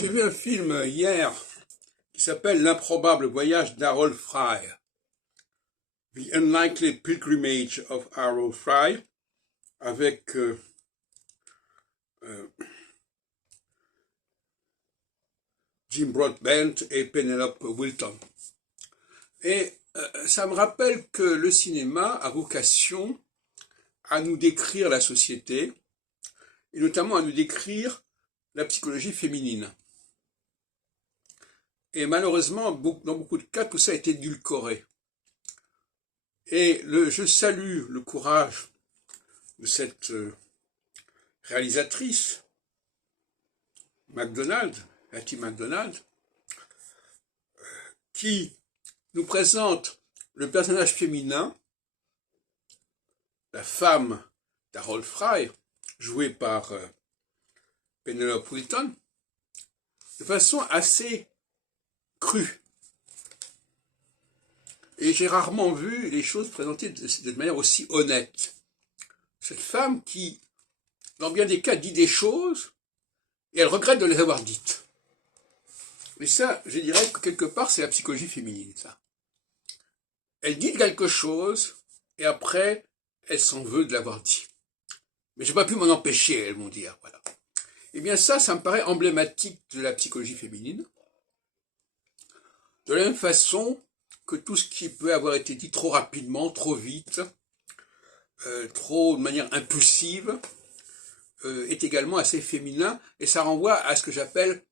J'ai vu un film hier qui s'appelle L'improbable voyage d'Harold Fry, The Unlikely Pilgrimage of Harold Fry, avec Jim Broadbent et Penelope Wilton. Et ça me rappelle que le cinéma a vocation à nous décrire la société, et notamment à nous décrire la psychologie féminine. Et malheureusement, dans beaucoup de cas, tout ça a été édulcoré. Et je salue le courage de cette réalisatrice, Hattie McDonald, qui nous présente le personnage féminin, la femme d'Harold Fry, jouée par Penelope Wilton, de façon assez crue. Et j'ai rarement vu les choses présentées de manière aussi honnête. Cette femme qui, dans bien des cas, dit des choses et elle regrette de les avoir dites. Mais ça, je dirais que quelque part, c'est la psychologie féminine, ça. Elle dit quelque chose et après, elle s'en veut de l'avoir dit. Mais j'ai pas pu m'en empêcher, elles vont dire, voilà. Eh bien ça me paraît emblématique de la psychologie féminine. De la même façon que tout ce qui peut avoir été dit trop rapidement, trop vite, trop de manière impulsive, est également assez féminin, et ça renvoie à ce que j'appelle,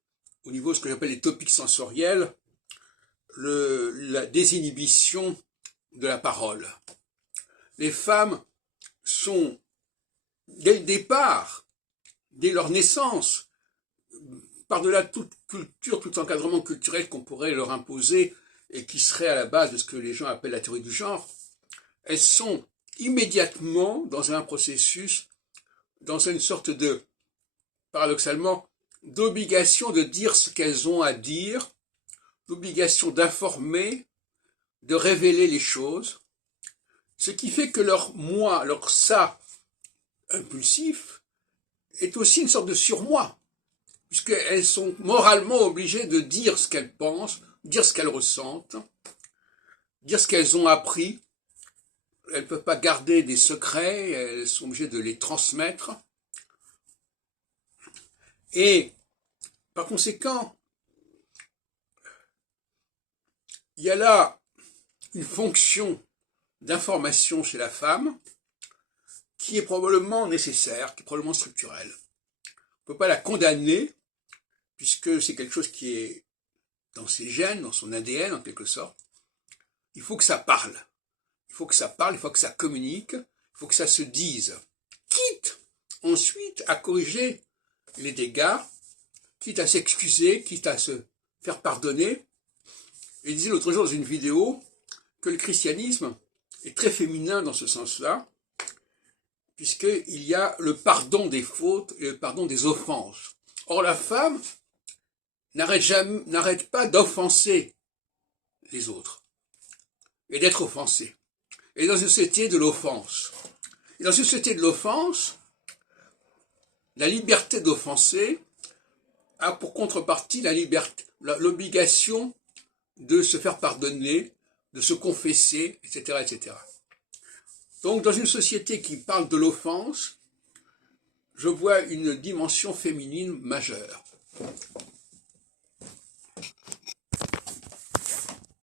au niveau de ce que j'appelle les topiques sensoriels, la désinhibition de la parole. Les femmes sont, dès le départ, dès leur naissance, par-delà toute culture, tout encadrement culturel qu'on pourrait leur imposer et qui serait à la base de ce que les gens appellent la théorie du genre, elles sont immédiatement dans un processus, dans une sorte de, paradoxalement, d'obligation de dire ce qu'elles ont à dire, d'obligation d'informer, de révéler les choses, ce qui fait que leur moi, leur ça impulsif, est aussi une sorte de surmoi, puisqu'elles sont moralement obligées de dire ce qu'elles pensent, dire ce qu'elles ressentent, dire ce qu'elles ont appris. Elles ne peuvent pas garder des secrets, elles sont obligées de les transmettre. Et par conséquent, il y a là une fonction d'information chez la femme qui est probablement nécessaire, qui est probablement structurelle. On ne peut pas la condamner, puisque c'est quelque chose qui est dans ses gènes, dans son ADN en quelque sorte. Il faut que ça parle. Il faut que ça parle, il faut que ça communique, il faut que ça se dise. Quitte ensuite à corriger les dégâts, quitte à s'excuser, quitte à se faire pardonner. Il disait l'autre jour dans une vidéo que le christianisme est très féminin dans ce sens-là, puisqu'il y a le pardon des fautes et le pardon des offenses. Or la femme n'arrête pas d'offenser les autres et d'être offensée. Elle est dans une société de l'offense. Et dans une société de l'offense, la liberté d'offenser a pour contrepartie l'obligation de se faire pardonner, de se confesser, etc., etc. Donc, dans une société qui parle de l'offense, je vois une dimension féminine majeure.